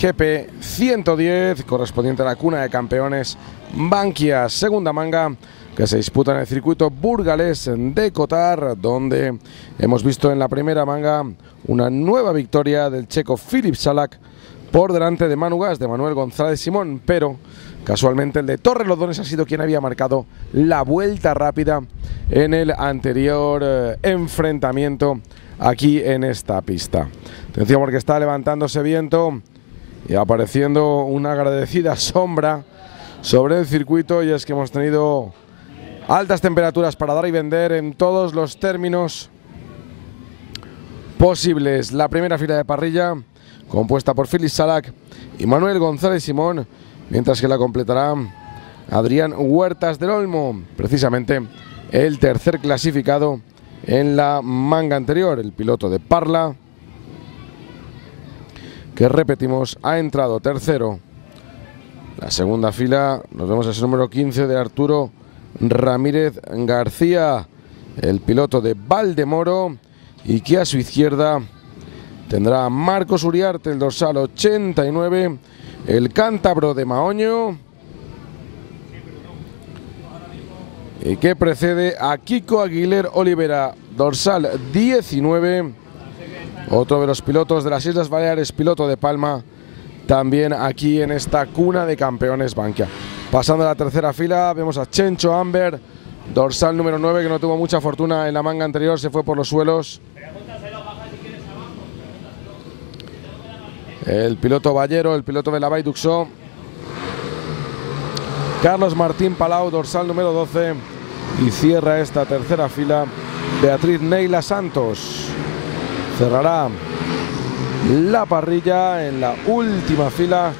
GP 110, correspondiente a la cuna de campeones Bankia, segunda manga, que se disputa en el circuito burgalés de Qatar, donde hemos visto en la primera manga una nueva victoria del checo Filip Salak por delante de Manu Gas, de Manuel González Simón, pero casualmente el de Torrelodones ha sido quien había marcado la vuelta rápida en el anterior enfrentamiento aquí en esta pista. Atención, porque está levantándose viento y apareciendo una agradecida sombra sobre el circuito, y es que hemos tenido altas temperaturas para dar y vender en todos los términos posibles. La primera fila de parrilla compuesta por Filip Salak y Manuel González Simón, mientras que la completará Adrián Huertas del Olmo, precisamente el tercer clasificado en la manga anterior, el piloto de Parla, que repetimos ha entrado tercero. La segunda fila nos vemos ese número 15 de Arturo Ramírez García, el piloto de Valdemoro, y que a su izquierda tendrá a Marcos Uriarte, el dorsal 89, el cántabro de Maoño, y que precede a Kiko Aguilera Olivera, dorsal 19, otro de los pilotos de las Islas Baleares, piloto de Palma, también aquí en esta cuna de campeones Bankia. Pasando a la tercera fila vemos a Chencho Amber, dorsal número 9, que no tuvo mucha fortuna en la manga anterior, se fue por los suelos. El piloto Ballero, el piloto de la Vallduxó. Carlos Martín Palau, dorsal número 12, y cierra esta tercera fila Beatriz Neila Santos. Cerrará la parrilla en la última fila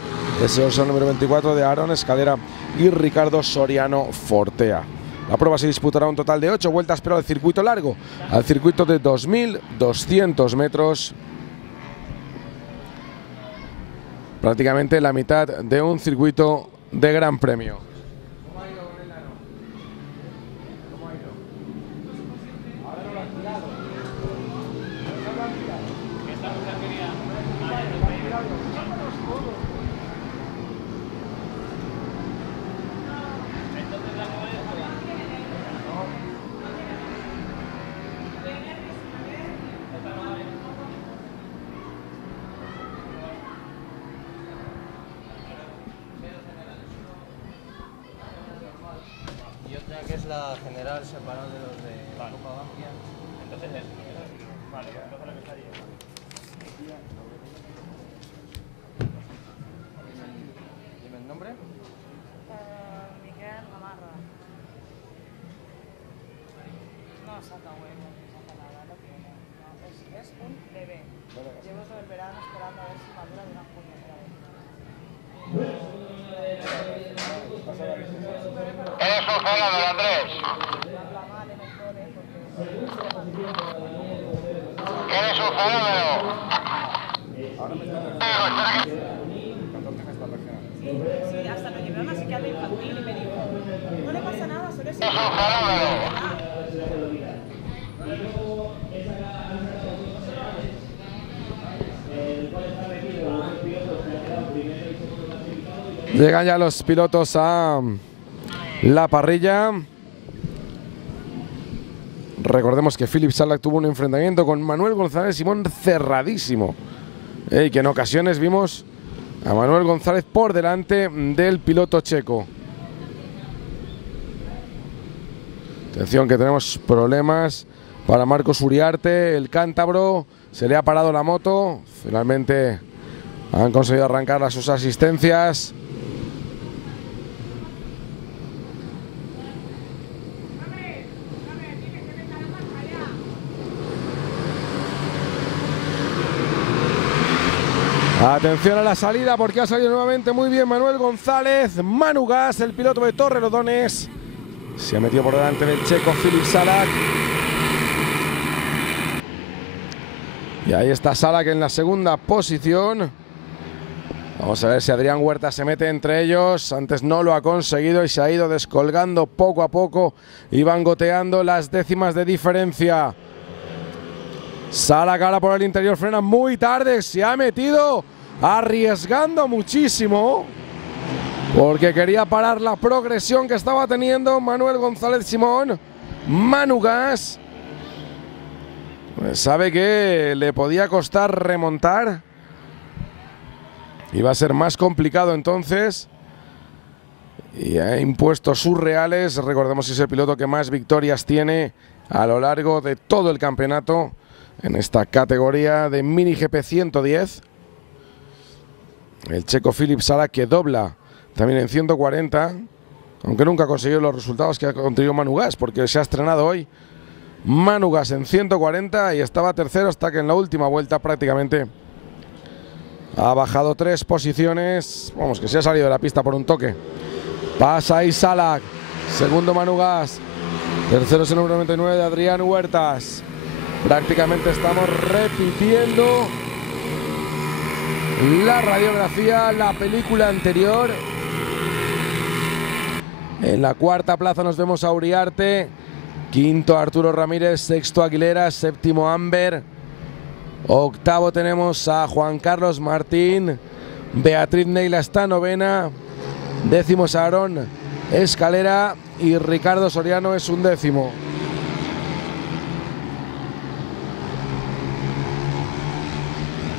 ese dorsal número 24 de Aarón Escalera y Ricardo Soriano Fortea. La prueba se disputará un total de 8 vueltas, pero al circuito largo, al circuito de 2.200 metros, prácticamente la mitad de un circuito de Gran Premio. Que es la general separada de los de la Copa Bankia. Entonces es. Vale, entonces la que está ahí. Dime el nombre. Miguel Gamarra. No saca huevo, no saca nada, no tiene. No, es un bebé. Llevo todo el verano esperando a ver si madura de una puñetera vez. Eres un fenómeno, Andrés. Eres un fenómeno. Sí, hasta me llevé a una psiquiatra infantil y me dijo, no le pasa nada, solo es... Eres un fenómeno. Llegan ya los pilotos a la parrilla. Recordemos que Filip Salak tuvo un enfrentamiento con Manuel González Simón cerradísimo, y que en ocasiones vimos a Manuel González por delante del piloto checo. Atención, que tenemos problemas para Marcos Uriarte, el cántabro. Se le ha parado la moto. Finalmente han conseguido arrancar a sus asistencias. Atención a la salida, porque ha salido nuevamente muy bien Manuel González. Manu Gas, el piloto de Torrelodones, se ha metido por delante del checo Filip Salak. Y ahí está Salak en la segunda posición. Vamos a ver si Adrián Huerta se mete entre ellos. Antes no lo ha conseguido y se ha ido descolgando poco a poco y van goteando las décimas de diferencia. Salak ahora por el interior, frena muy tarde, se ha metido arriesgando muchísimo, porque quería parar la progresión que estaba teniendo Manuel González Simón. Manu Gas sabe que le podía costar remontar. Iba a ser más complicado entonces. Y ha impuesto sus reales. Recordemos que es el piloto que más victorias tiene a lo largo de todo el campeonato en esta categoría de Mini GP 110. El checo Filip Sala, que dobla también en 140, aunque nunca ha conseguido los resultados que ha conseguido Manu Gas, porque se ha estrenado hoy Manu Gas en 140 y estaba tercero hasta que en la última vuelta prácticamente ha bajado 3 posiciones. Vamos, que se ha salido de la pista por un toque. Pasa ahí Salak, segundo Manu Gas, tercero es el número 99 de Adrián Huertas. Prácticamente estamos repitiendo la radiografía, la película anterior. En la cuarta plaza nos vemos a Uriarte, quinto Arturo Ramírez, sexto Aguilera, séptimo Amber, octavo tenemos a Juan Carlos Martín, Beatriz Neila está novena, décimo es Aarón Escalera y Ricardo Soriano es undécimo.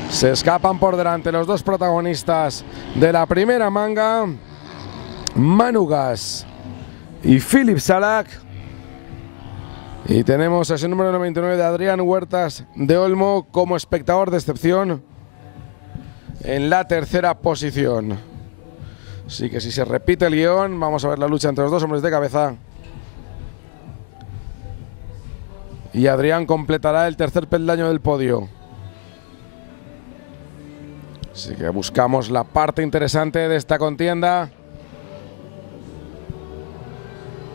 Se escapan por delante los dos protagonistas de la primera manga, Manu Gas y Filip Salak. Y tenemos a ese número 99 de Adrián Huertas de Olmo como espectador de excepción en la tercera posición. Así que si se repite el guión, vamos a ver la lucha entre los dos hombres de cabeza. Y Adrián completará el tercer peldaño del podio. Así que buscamos la parte interesante de esta contienda.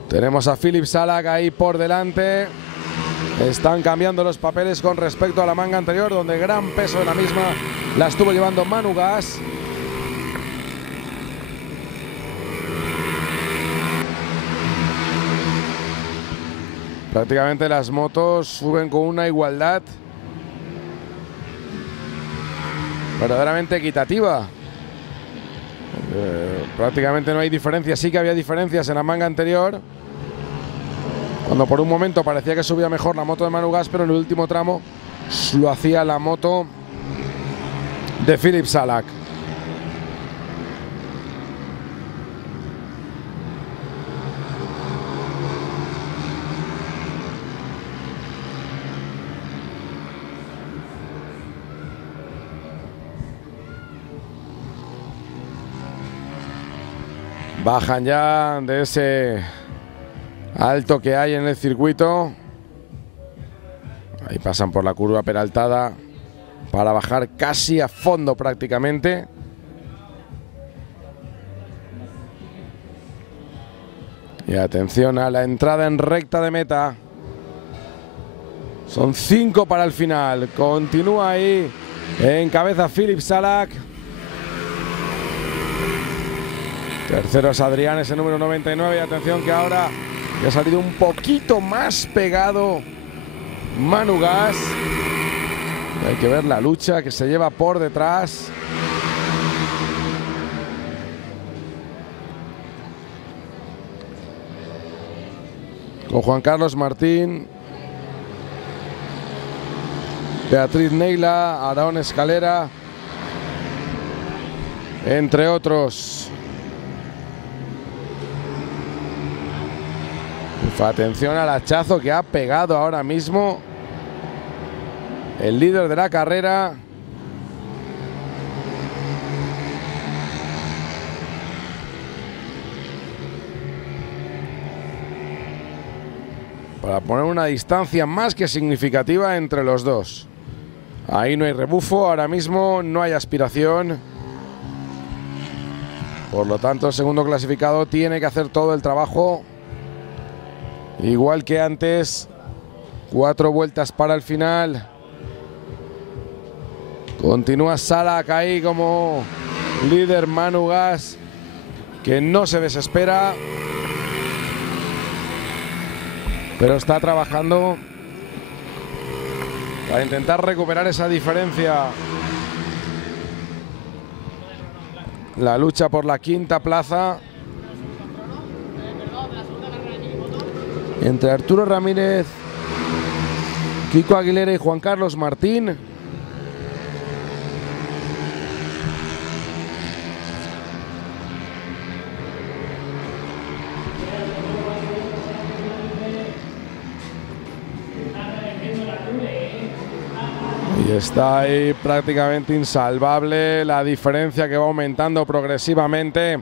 Tenemos a Filip Salak ahí por delante. Están cambiando los papeles con respecto a la manga anterior, donde gran peso de la misma la estuvo llevando Manu Gas. Prácticamente las motos suben con una igualdad verdaderamente equitativa. Prácticamente no hay diferencias. Sí que había diferencias en la manga anterior, cuando por un momento parecía que subía mejor la moto de Manu Gas, pero en el último tramo lo hacía la moto de Filip Salak. Bajan ya de ese alto que hay en el circuito. Ahí pasan por la curva peraltada para bajar casi a fondo prácticamente. Y atención a la entrada en recta de meta. Son 5 para el final. Continúa ahí en cabeza Filip Salak. Tercero es Adrián, ese número 99. Y atención que ahora ha salido un poquito más pegado Manu Gas. Hay que ver la lucha que se lleva por detrás. Con Juan Carlos Martín, Beatriz Neila, Aarón Escalera, entre otros. Atención al hachazo que ha pegado ahora mismo el líder de la carrera. Para poner una distancia más que significativa entre los dos. Ahí no hay rebufo, ahora mismo no hay aspiración. Por lo tanto, el segundo clasificado tiene que hacer todo el trabajo. Igual que antes, 4 vueltas para el final. Continúa Salak ahí como líder Manu Gas, que no se desespera, pero está trabajando para intentar recuperar esa diferencia la lucha por la quinta plaza entre Arturo Ramírez, Kiko Aguilera y Juan Carlos Martín. Y está ahí prácticamente insalvable la diferencia que va aumentando progresivamente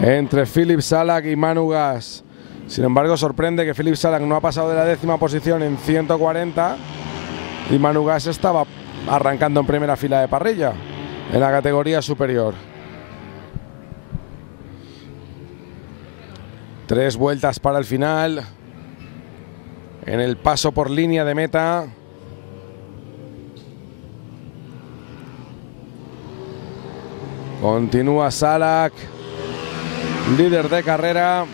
entre Filip Salak y Manu Gas. Sin embargo, sorprende que Filip Salak no ha pasado de la 10ª posición en 140 y Manu Gas estaba arrancando en primera fila de parrilla en la categoría superior. 3 vueltas para el final en el paso por línea de meta. Continúa Salak, líder de carrera.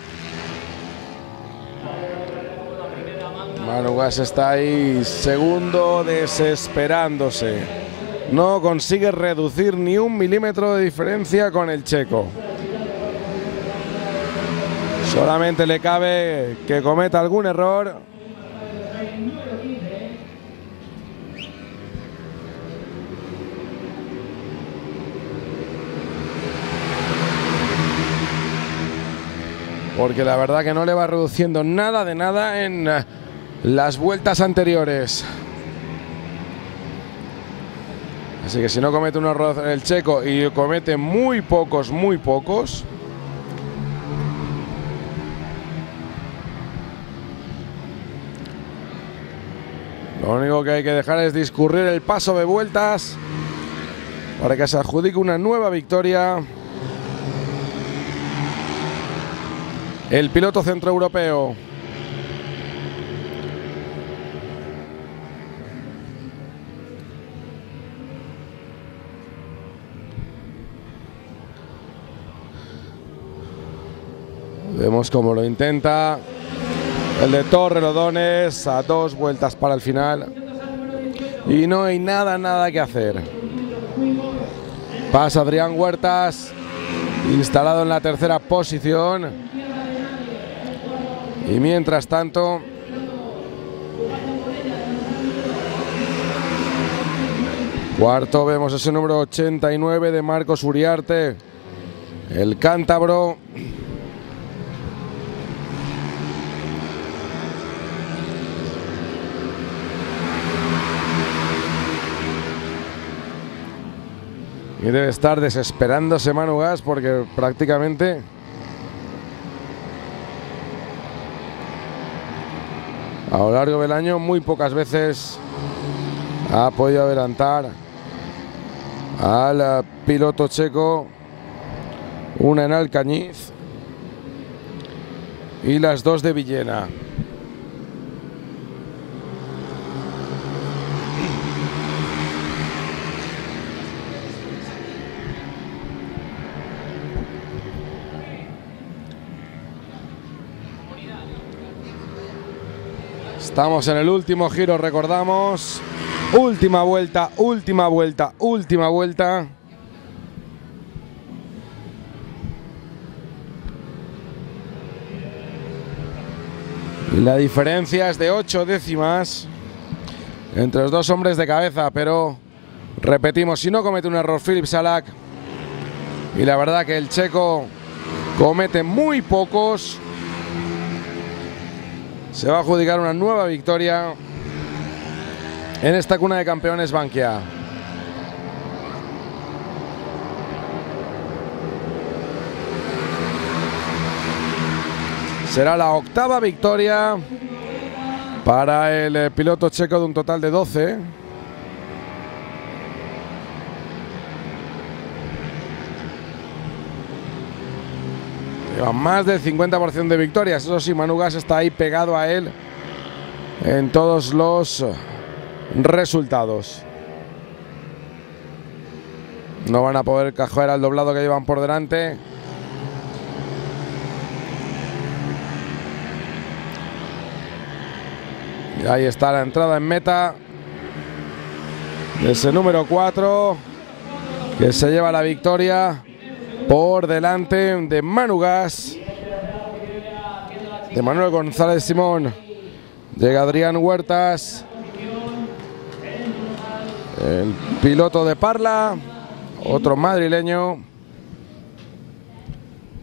Manu Gas está ahí segundo, desesperándose. No consigue reducir ni 1 milímetro de diferencia con el checo. Solamente le cabe que cometa algún error. Porque la verdad que no le va reduciendo nada de nada en las vueltas anteriores. Así que si no comete un error el checo y comete muy pocos, lo único que hay que dejar es discurrir el paso de vueltas para que se adjudique una nueva victoria el piloto centroeuropeo. Vemos cómo lo intenta el de Torrelodones a 2 vueltas para el final y no hay nada que hacer. Pasa Adrián Huertas, instalado en la 3ª posición. Y mientras tanto, cuarto vemos ese número 89 de Marcos Uriarte, el cántabro. Y debe estar desesperándose Manu Gas porque prácticamente a lo largo del año muy pocas veces ha podido adelantar al piloto checo, una en Alcañiz y las 2 de Villena. Estamos en el último giro, recordamos. Última vuelta. Y la diferencia es de 8 décimas entre los 2 hombres de cabeza, pero repetimos, si no comete un error Filip Salak, y la verdad que el checo comete muy pocos, se va a adjudicar una nueva victoria en esta cuna de campeones Bankia. Será la 8ª victoria para el piloto checo de un total de 12. Lleva más del 50% de victorias. Eso sí, Manu Gas está ahí pegado a él en todos los resultados. No van a poder coger al doblado que llevan por delante. Y ahí está la entrada en meta de ese número 4 que se lleva la victoria por delante de Manu Gas, de Manuel González Simón. Llega Adrián Huertas, el piloto de Parla, otro madrileño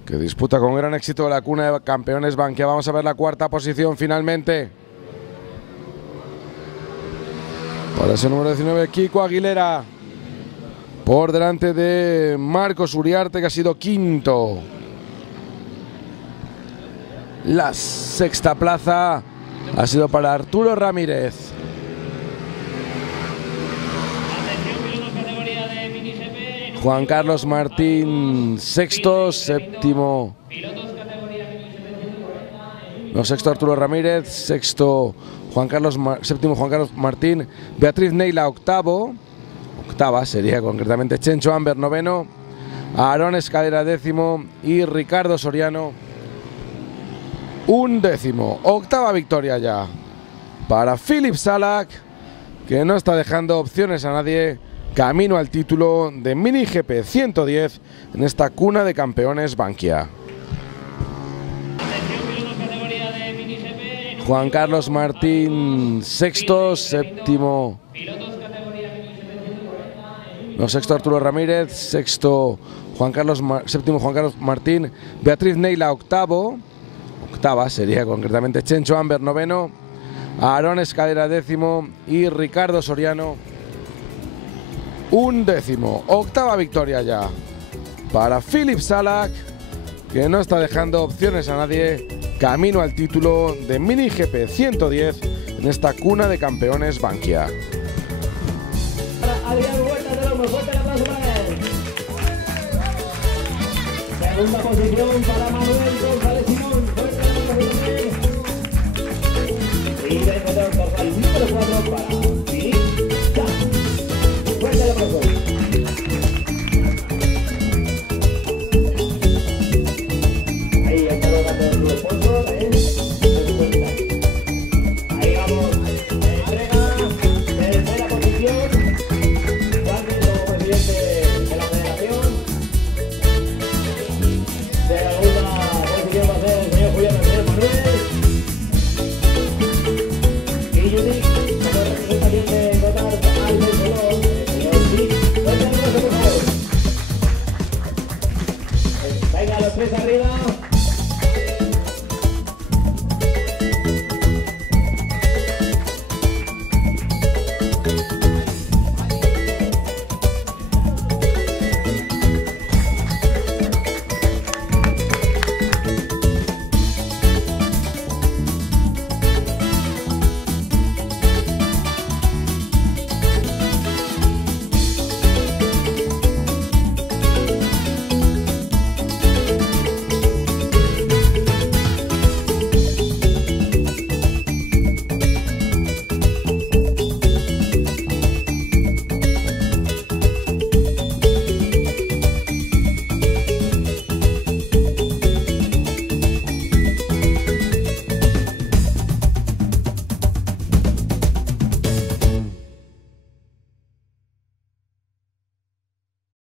que disputa con gran éxito la cuna de campeones Bankia. Vamos a ver la cuarta posición finalmente. Para ese número 19, Kiko Aguilera, por delante de Marcos Uriarte, que ha sido quinto. La sexta plaza ha sido para Arturo Ramírez. Juan Carlos Martín, sexto, séptimo. No, sexto Arturo Ramírez, sexto séptimo Juan Carlos Martín. Beatriz Neila, octavo. Octava sería concretamente Chencho Amber, noveno. Aarón Escalera, décimo. Y Ricardo Soriano, undécimo. Octava victoria ya para Filip Salak, que no está dejando opciones a nadie. Camino al título de Mini GP 110 en esta cuna de campeones Bankia. Juan Carlos Martín, sexto, séptimo. No, sexto Arturo Ramírez, sexto séptimo Juan Carlos Martín. Beatriz Neila, octavo. Octava sería concretamente Chencho Amber, noveno. Aarón Escalera, décimo. Y Ricardo Soriano, undécimo. Octava victoria ya para Filip Salak, que no está dejando opciones a nadie. Camino al título de Mini GP 110 en esta cuna de campeones Bankia. Adrián Huertas de Lomo, fuerte el aplauso para él. Segunda posición para Manuel González Simón, fuerte el aplauso para él. Y vencedor total número 4 para Filip Salak. Fuerte el aplauso. Ahí está logrando su esposo, ahí vamos, entrega, tercera posición, Juan como presidente de la federación. Segunda posición va a ser el señor Julián Andrés Manuel. Y Judith, como representación de Total al vencedor, el señor Judith. Fuerte el aplauso, por favor. Venga, los tres arriba.